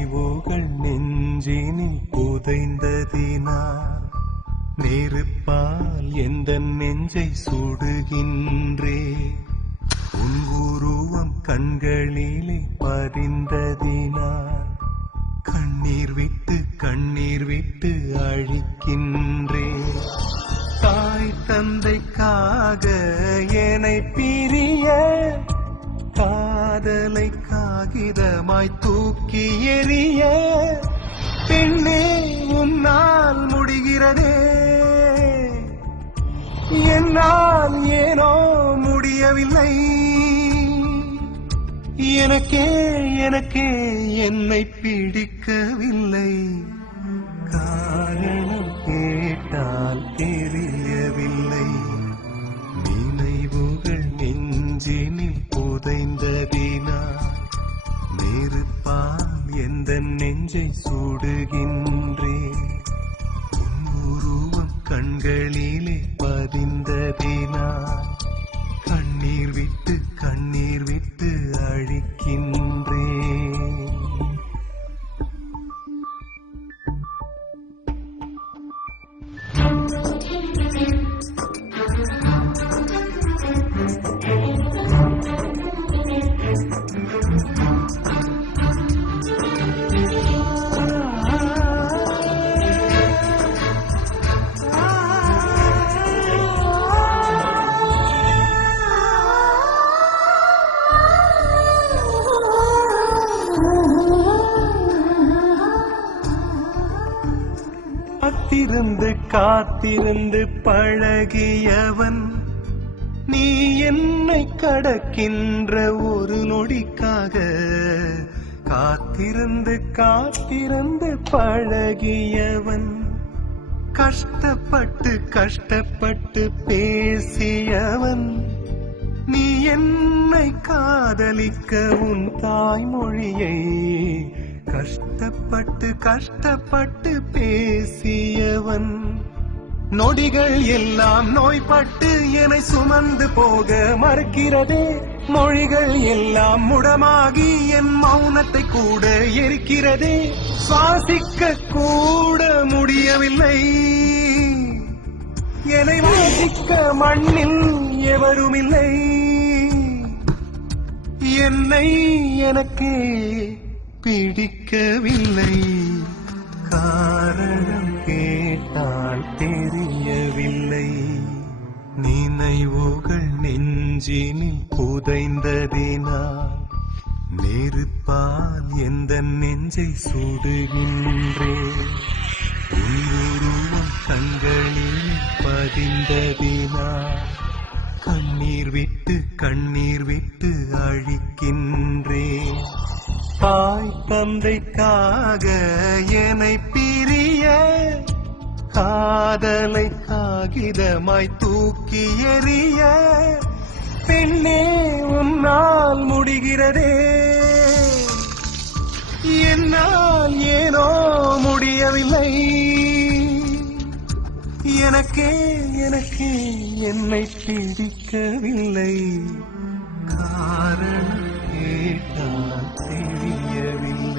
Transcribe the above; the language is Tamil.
நினைவுகள் நெஞ்சினில் புதைந்ததினால் நெருப்பால் எந்த நெஞ்சை சுடுகின்றே. உன் உருவம் கண்களிலே பதிந்ததினால் கண்ணீர் விட்டு அழிக்கின்றே. தாய் தந்தைக்காக என்னை பிரிய காதலை காகிதமாய் தூக்கி எறிய பெண்ணே உன்னால் முடிகிறதே, என்னால் ஏனோ முடியவில்லை. எனக்கே என்னை பிடிக்கவில்லை. காரணம் கேட்டால் தெரியவில்லை. நினைவுகள் நெஞ்சினில் புதைந்ததினால் நெருப்பால் எந்த நெஞ்சை சுடுகின்றே. உன் உருவம் கண்களிலே பதிந்ததினால் கண்ணீர் விட்டு அழிக்கின்றே. காத்திருந்து பழகியவன் நீ என்னை கடக்கின்ற ஒரு நொடிக்காக. காத்திருந்து பழகியவன் கஷ்டப்பட்டு பேசியவன் நீ என்னை காதலிக்க உன் தாய்மொழியை கஷ்டப்பட்டு பேசியவன். நொடிகள் எல்லாம் நோய்பட்டு என்னை சுமந்து போக மறுக்கிறதே. மொழிகள் எல்லாம் முடமாகி என் மௌனத்தை கூட எரிக்கிறதே. சுவாசிக்க கூட முடியவில்லை. என்னை வாசிக்க மண்ணில் எவருமில்லை. எனக்கே பிடிக்கவில்லை. காரணம் கேட்டால் தெரியவில்லை. நினைவுகள் நெஞ்சினில் புதைந்ததினால் நெருப்பால் எந்த நெஞ்சை சுடுகின்றே. உருவம் கண்களில் பதிந்ததினால் கண்ணீர் விட்டு அழிக்கின்றே. தாய் தந்தைக்காக என்னை பிரிய காதலை காகிதமாய் தூக்கி எறிய பெண்ணே உன்னால் முடிகிறதே. என்னால் ஏனோ முடியவில்லை. எனக்கே என்னை பிடிக்கவில்லை. காரணம் கேட்டால் தெரியவில்லை.